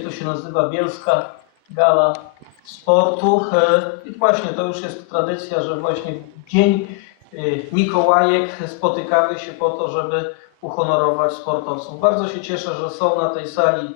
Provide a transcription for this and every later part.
to się nazywa Bielska Gala Sportu. E, I właśnie to już jest tradycja, że właśnie w dzień e, Mikołajek spotykamy się po to, żeby uhonorować sportowców. Bardzo się cieszę, że są na tej sali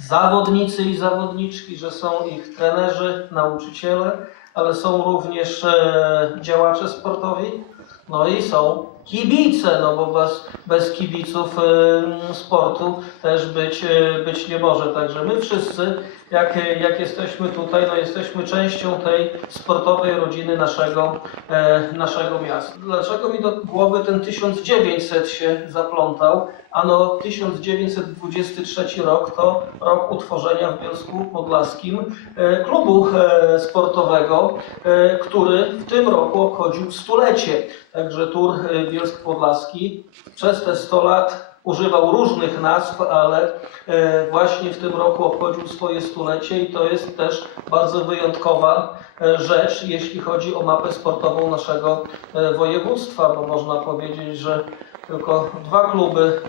zawodnicy i zawodniczki, że są ich trenerzy, nauczyciele, ale są również e, działacze sportowi, no i są kibice, no bo bez, bez kibiców e, sportu też być, e, być nie może. Także my wszyscy, jak, jak jesteśmy tutaj, no jesteśmy częścią tej sportowej rodziny naszego, e, naszego miasta. Dlaczego mi do głowy ten 1900 się zaplątał? Ano 1923 rok to rok utworzenia w Bielsku Podlaskim e, klubu e, sportowego, e, który w tym roku obchodził stulecie. Także Tur Bielsk Podlaski przez te 100 lat używał różnych nazw, ale e, właśnie w tym roku obchodził swoje stulecie i to jest też bardzo wyjątkowa e, rzecz, jeśli chodzi o mapę sportową naszego e, województwa, bo można powiedzieć, że tylko dwa kluby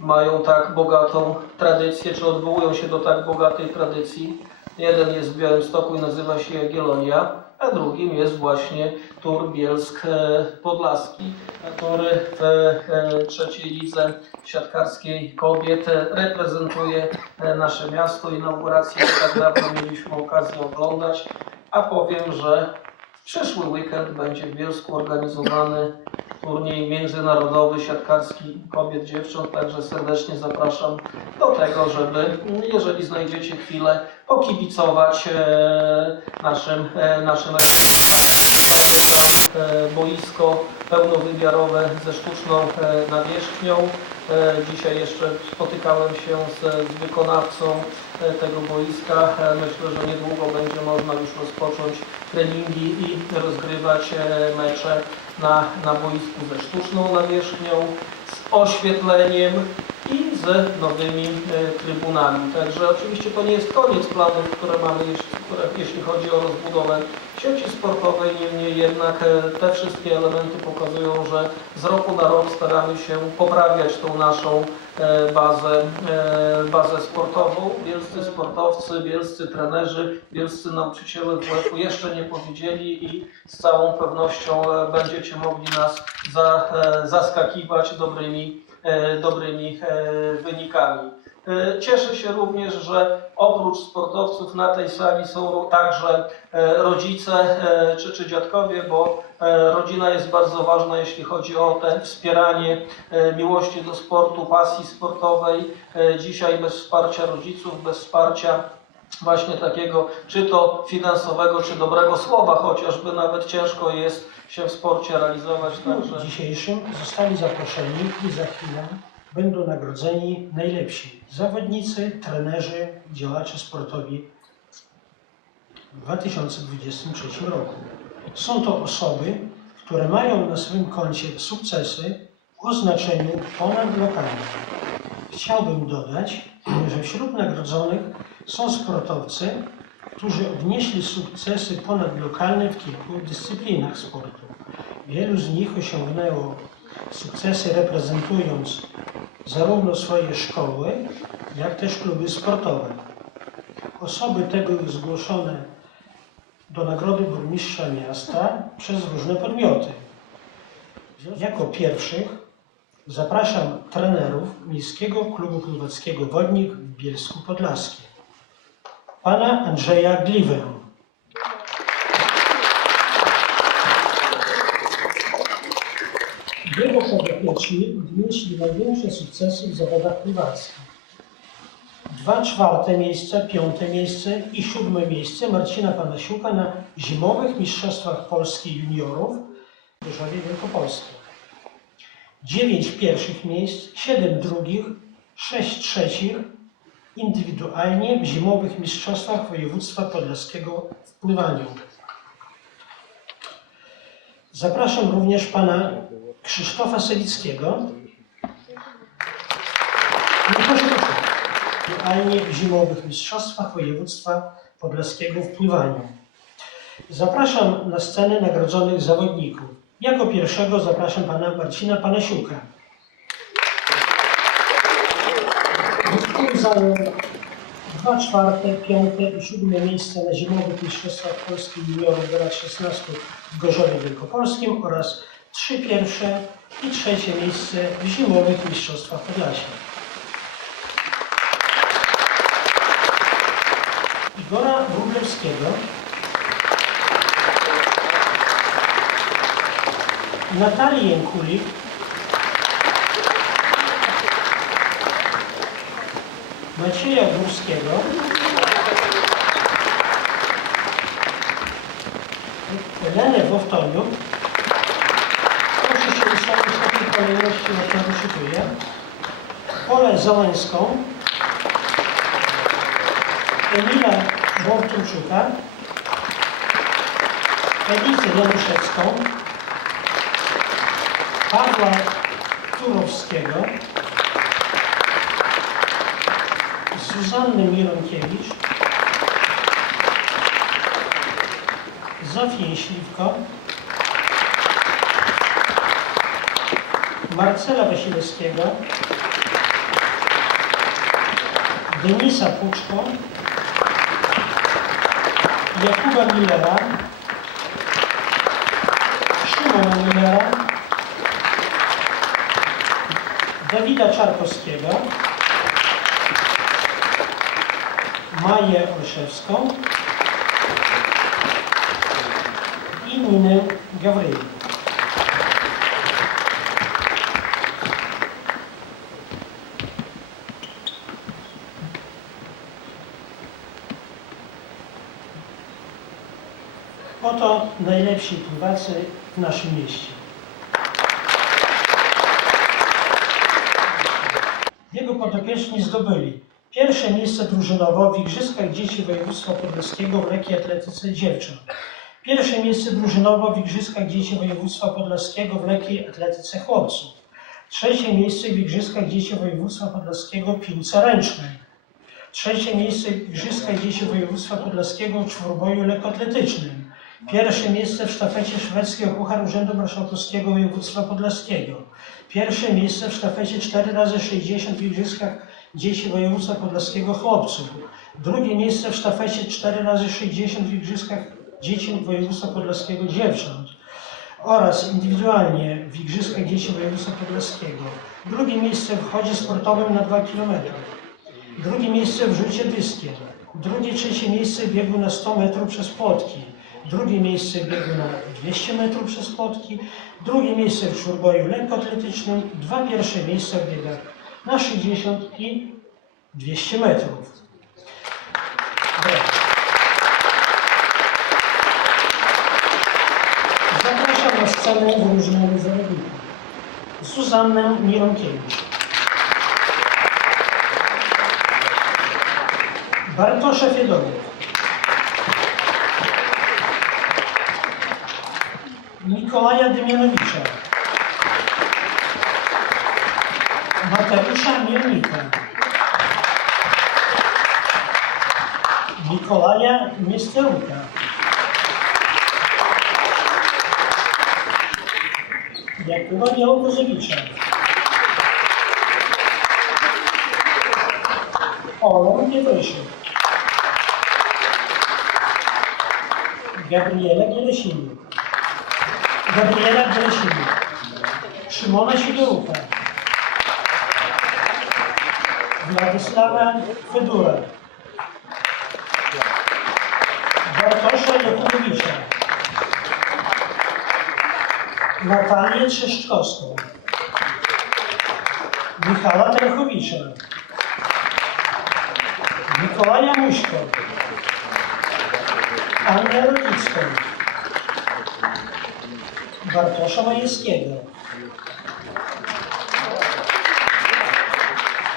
mają tak bogatą tradycję, czy odwołują się do tak bogatej tradycji. Jeden jest w Białymstoku i nazywa się Jagiellonia, a drugim jest właśnie Tur Bielsk e, Podlaski, który w e, trzeciej lidze siatkarskiej kobiet e, reprezentuje e, nasze miasto. Inaugurację tak dawno mieliśmy okazję oglądać, a powiem, że przyszły weekend będzie w Bielsku organizowany turniej międzynarodowy siatkarski kobiet, dziewcząt, także serdecznie zapraszam do tego, żeby, jeżeli znajdziecie chwilę, pokibicować e, naszym, e, naszym e, boisko pełnowymiarowe ze sztuczną nawierzchnią. E, Dzisiaj jeszcze spotykałem się z, z wykonawcą e, tego boiska. E, Myślę, że niedługo będzie można już rozpocząć treningi i rozgrywać mecze na, na boisku ze sztuczną nawierzchnią, z oświetleniem i nowymi e, trybunami. Także oczywiście to nie jest koniec planów, które mamy, jeśli, chodzi o rozbudowę sieci sportowej, niemniej jednak e, te wszystkie elementy pokazują, że z roku na rok staramy się poprawiać tą naszą e, bazę, bazę sportową. Bielscy sportowcy, bielscy trenerzy, bielscy nauczyciele WF-u jeszcze nie powiedzieli i z całą pewnością będziecie mogli nas za, zaskakiwać dobrymi, dobrymi e, wynikami. E, Cieszę się również, że oprócz sportowców na tej sali są także e, rodzice e, czy, czy dziadkowie, bo e, rodzina jest bardzo ważna, jeśli chodzi o te wspieranie e, miłości do sportu, pasji sportowej. E, Dzisiaj bez wsparcia rodziców, bez wsparcia właśnie takiego, czy to finansowego, czy dobrego słowa, chociażby nawet ciężko jest się w sporcie realizować. Także dzisiejszym zostali zaproszeni i za chwilę będą nagrodzeni najlepsi zawodnicy, trenerzy, działacze sportowi w 2023 roku. Są to osoby, które mają na swoim koncie sukcesy o znaczeniu ponadlokalnym. Chciałbym dodać, że wśród nagrodzonych są sportowcy, którzy odnieśli sukcesy ponadlokalne w kilku dyscyplinach sportu. Wielu z nich osiągnęło sukcesy reprezentując zarówno swoje szkoły, jak też kluby sportowe. Osoby te były zgłoszone do Nagrody Burmistrza Miasta przez różne podmioty. Jako pierwszych zapraszam trenerów Miejskiego Klubu Pływackiego Wodnik w Bielsku Podlaskim. Pana Andrzeja Gliwę. Jego podopieczni odnieśli największe sukcesy w zawodach pływackich. Dwa czwarte miejsce, piąte miejsce i siódme miejsce Marcina Panasiuka na zimowych Mistrzostwach Polski juniorów w Rzeszowie Wielkopolskim. Dziewięć pierwszych miejsc, siedem drugich, sześć trzecich indywidualnie w zimowych Mistrzostwach Województwa Podlaskiego w pływaniu. Zapraszam również pana Krzysztofa proszę. Realnie w zimowych mistrzostwach województwa podlaskiego w pływaniu. Zapraszam na scenę nagrodzonych zawodników. Jako pierwszego zapraszam pana Marcina Panasiuka. Zajął Dwa czwarte, piąte i siódme miejsce na zimowych mistrzostwach Polski juniorów do lat 16 w Gorzowie Wielkopolskim oraz trzy pierwsze i trzecie miejsce w zimowych mistrzostwach Podlasia. Igora Wróblewskiego Natalii Jękulik Macieja Górskiego. Elenę Wowtoniuk Proszę się ustawić w takiej kolejności. Olę Emila Bortuczuka, Edytę Januszewską, Pawła Turowskiego, Zuzannę Mironkiewicz, Zofię Śliwko, Marcela Wasilewskiego, Denisa Puczko, Jakuba Millera, Szymona Millera, Dawida Czarkowskiego, Maję Olszewską i Ninę Gawryli. Oto najlepsi pływacy w naszym mieście. Jego podopieczni zdobyli pierwsze miejsce drużynowo w Igrzyskach Dzieci Województwa Podlaskiego w lekkiej atletyce dziewcząt. Pierwsze miejsce drużynowo w Igrzyskach Dzieci Województwa Podlaskiego w lekkiej atletyce chłopców. Trzecie miejsce w Igrzyskach Dzieci Województwa Podlaskiego w piłce ręcznej. Trzecie miejsce w Igrzyskach Dzieci Województwa Podlaskiego w czwórboju lekkoatletycznym. Pierwsze miejsce w sztafecie szwedzkiego Puchar Urzędu Marszałkowskiego Województwa Podlaskiego. Pierwsze miejsce w sztafecie 4x60 w Igrzyskach Dzieci Województwa Podlaskiego Chłopców. Drugie miejsce w sztafecie 4x60 w Igrzyskach Dzieci Województwa Podlaskiego Dziewcząt. Oraz indywidualnie w Igrzyskach Dzieci Województwa Podlaskiego. Drugie miejsce w chodzie sportowym na 2 km. Drugie miejsce w rzucie dyskiem. Drugie, trzecie miejsce w biegu na 100 metrów przez płotki. Drugie miejsce w biegu na 200 metrów przez płotki. Drugie miejsce w czwórboju lekkoatletycznym. Dwa pierwsze miejsca w biegach na 60 i 200 metrów. Zapraszam na scenę wyróżnionych zawodników. Zuzannę Mironkiewicz. Bartosza Fiedowiec. Mikołaja Dymianowicza. Mikołaja Miesteruka. Jakuba Białogorzewicza. Olę Pietryszyn. Gabriela Gieresinik. Gabriela Gieresinik. Szymona Sidoruka. Władysława Fedura. Natalię Trzeszczkowską. Michała Terechowicza. Mikołaja Muśko. Annę Rodzicką. Bartosza Majewskiego.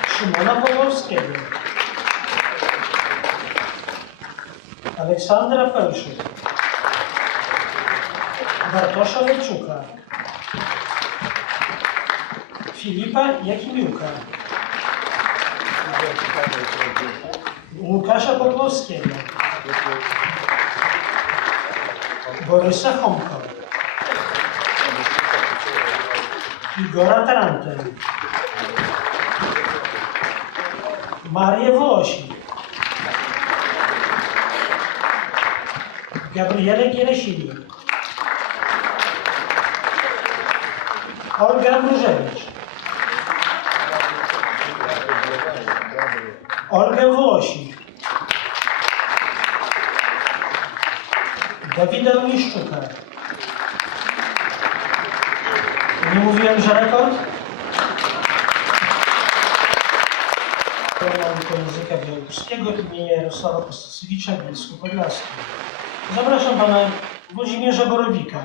Szymona Pawłowskiego. Aleksandra Pełszyk. Bartosza Lejczuka, Filipa Jakimiuka, Łukasza Poplowskiego, Borysa Homka, Igora Tarantę, Marię Wolosik, Gabriele Gieresini, Olga Mróżewicz. Olgę Włosik. Dawida Miszczuka. Nie mówiłem, że rekord? Naukę języka białoruskiego imienia Jarosława Postasewicza w Bielsku Podlaskim. Zapraszam pana Włodzimierza Borowika.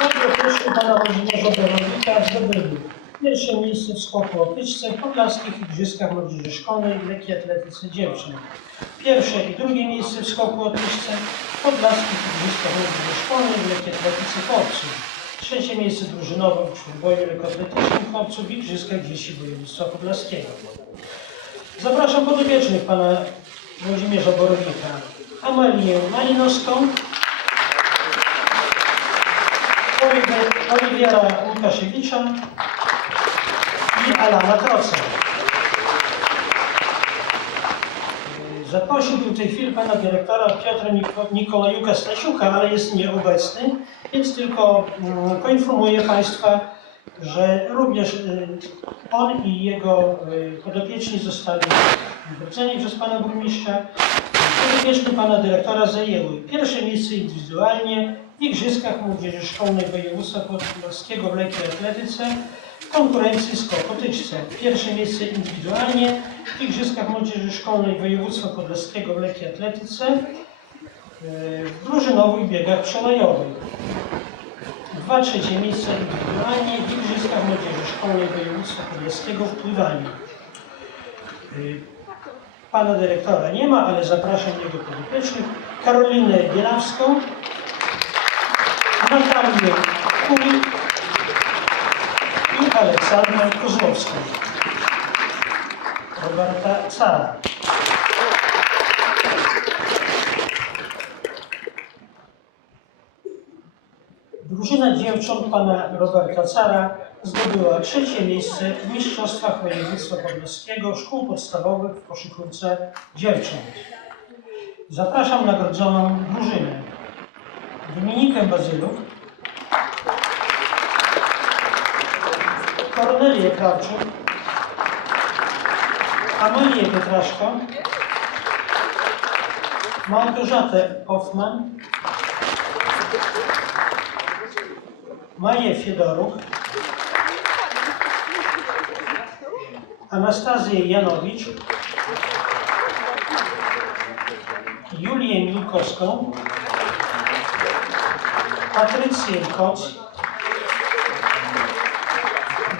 Dobrze, proszę pana Włodzimierza Borowika zdobyli pierwsze miejsce w skoku o tyczce w podlaskich Igrzyskach Młodzieży Szkolnej w lekkiej atletyce dziewczyn. Pierwsze i drugie miejsce w skoku o tyczce w podlaskich Igrzyskach Młodzieży Szkolnej w lekkiej atletyce chłopców. Trzecie miejsce drużynowe w czwórboju lekkoatletycznym chłopców w Igrzyskach Dzieci Województwa Podlaskiego. Zapraszam podopiecznych pana Włodzimierza Borowika. Amalię Malinowską, Oliwie- Oliwiera Łukasiewicza i Alana Troca. Zaprosiłbym w tej chwili pana dyrektora Piotra Niko- Nikolajuka Stasiuka, ale jest nieobecny, więc tylko mm, poinformuję państwa, że również y, on i jego y, podopieczni zostali wróceni przez pana burmistrza. Podopieczne pana dyrektora zajęły pierwsze miejsce indywidualnie Igrzyskach Młodzieży Szkolnej Województwa Podlaskiego w lekkiej atletyce w konkurencji skok o tyczce. Pierwsze miejsce indywidualnie w Igrzyskach Młodzieży Szkolnej Województwa Podlaskiego w lekkiej atletyce e, w drużynowych biegach przełajowych. Dwa trzecie miejsca indywidualnie w Igrzyskach Młodzieży Szkolnej Województwa Podlaskiego w pływaniu. E, Pana dyrektora nie ma, ale zapraszam jego podopiecznych. Karolinę Bielawską, Natalię Kuj i Aleksandrę Kozłowską. Roberta Cara. Drużyna dziewcząt pana Roberta Cara zdobyła trzecie miejsce w Mistrzostwach Województwa Podlaskiego Szkół Podstawowych w koszykówce dziewcząt. Zapraszam nagrodzoną drużynę. Dominikę Bazyluk, Kornelię Krawczuk, Amelię Pietraszko, Małgorzatę Hoffman, Maję Fiedoruk, Anastazję Janowicz, Julię Miłkowską, Patrycję Koc,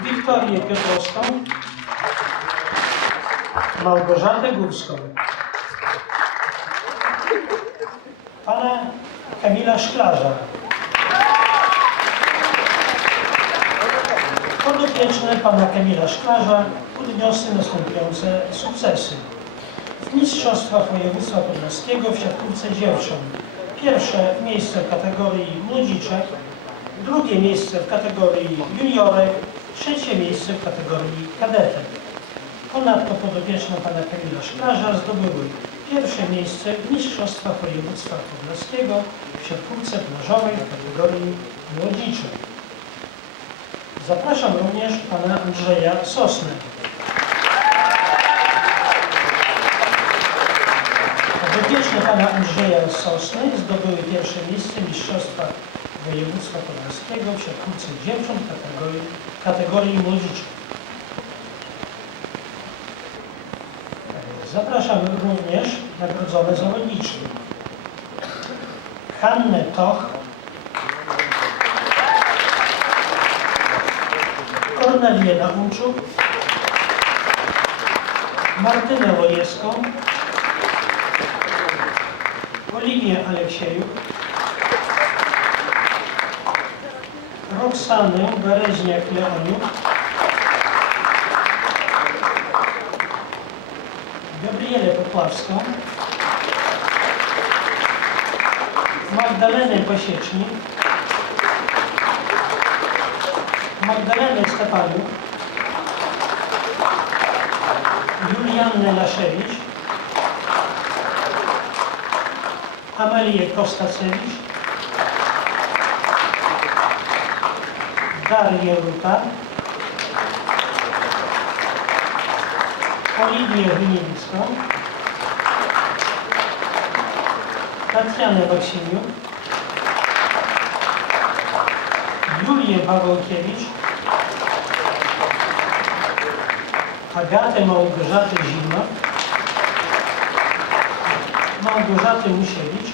Wiktorię Piotrowską, Małgorzatę Górską, pana Kamila Szklarza, podopieczne pana Kamila Szklarza odniosły następujące sukcesy. W Mistrzostwach Województwa Podlaskiego w siatkówce dziewcząt pierwsze miejsce w kategorii młodziczek, drugie miejsce w kategorii juniorek, trzecie miejsce w kategorii kadetek. Ponadto podopieczne pana Kamila Szklarza zdobyły pierwsze miejsce w Mistrzostwach Województwa Podlaskiego w siatkówce plażowej w kategorii młodziczek. Zapraszam również pana Andrzeja Sosnę. Pana Andrzeja Sosny zdobyły pierwsze miejsce w Mistrzostwach Województwa Podlaskiego w siatkówce dziewcząt kategorii, kategorii młodziczej. Zapraszam również nagrodzone zawodniczy. Hannę Toch, Kornelię Nauczuk, Martynę Łojewską, Oliwię Aleksiejuk, Roxanę Bereźniak-Leoniuk, Gabrielę Popławską, Magdalenę Pasiecznik, Magdalenę Stepaniuk, Juliannę Laszewicz, Amelię Kostacewicz, Darię Ruta, Oliwię Wyniewicką, Tatianę Maksymiuk, Julię Bawołkiewicz, Agatę Małgorzatę Zimno, Małgorzatę Musiewicz,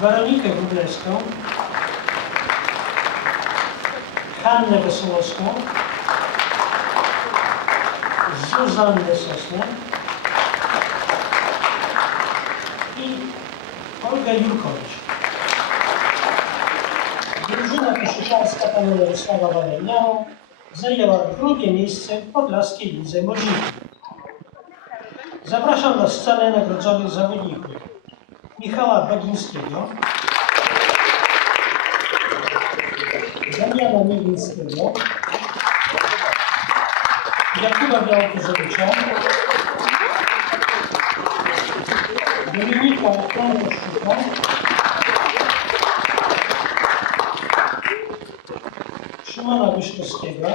Weronikę Wróblewską, Hannę Wesołowską, Zuzannę Sosnę i Olgę Jurkowicz. Drużyna koszykarska pana Jarosława Waleniało zajęła drugie miejsce w Podlaskiej Lidze Możliwej. Zapraszam na scenę nagrodzonych zawodników. Michała Bagińskiego, Damiana Niewińskiego, Jakuba Białkorzewicza, Dominika Konraszczuka, Szymona Wyszkowskiego,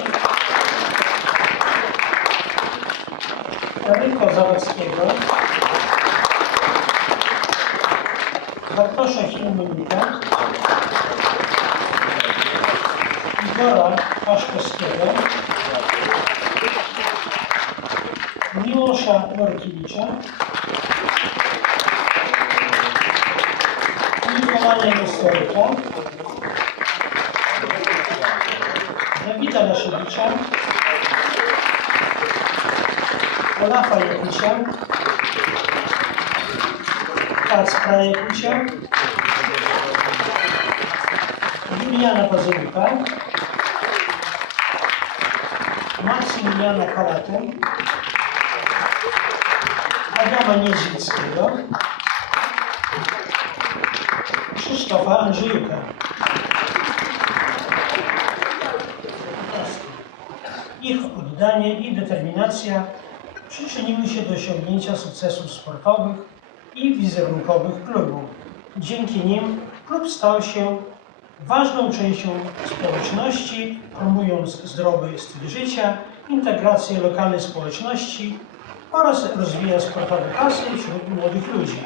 Eryka Zawadzkiego, Bartosza Hilmenika, Igora Paszkowskiego, Miłosza Norkiewicza, Mikołaja Mostoryka, Dawida Leszewicza, Olafa Jakucia, Kacpra Jakucia, Juliana Bazyluka, Maksymiliana Karatę, Adama Niedźwickiego, Krzysztofa Andrzejuka. Ich oddanie i determinacja przyczyniły się do osiągnięcia sukcesów sportowych i wizerunkowych klubu. Dzięki nim klub stał się ważną częścią społeczności, promując zdrowy styl życia, integrację lokalnej społeczności oraz rozwija sportowe pasy wśród młodych ludzi.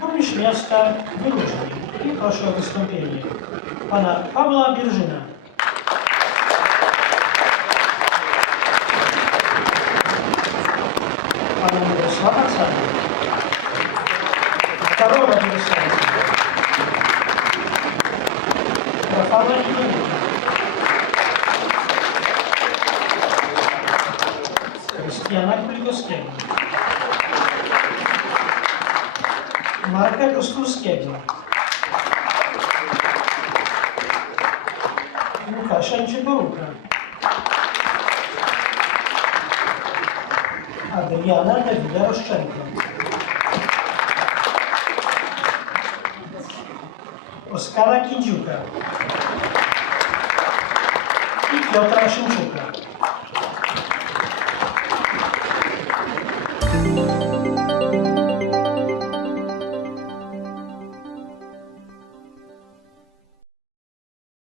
Burmistrz miasta wyróżnił i proszę o wystąpienie pana Pawła Bierżyna. команда шла в начале. Второго разрешайте. Рафаэль Юрий. Кристиана Куликоскевна. Марка Костускевна. Лукашенчик Рука. Adriana Dawida Roszczenko. Oskara Kindziuka. I Piotra Szymczuka.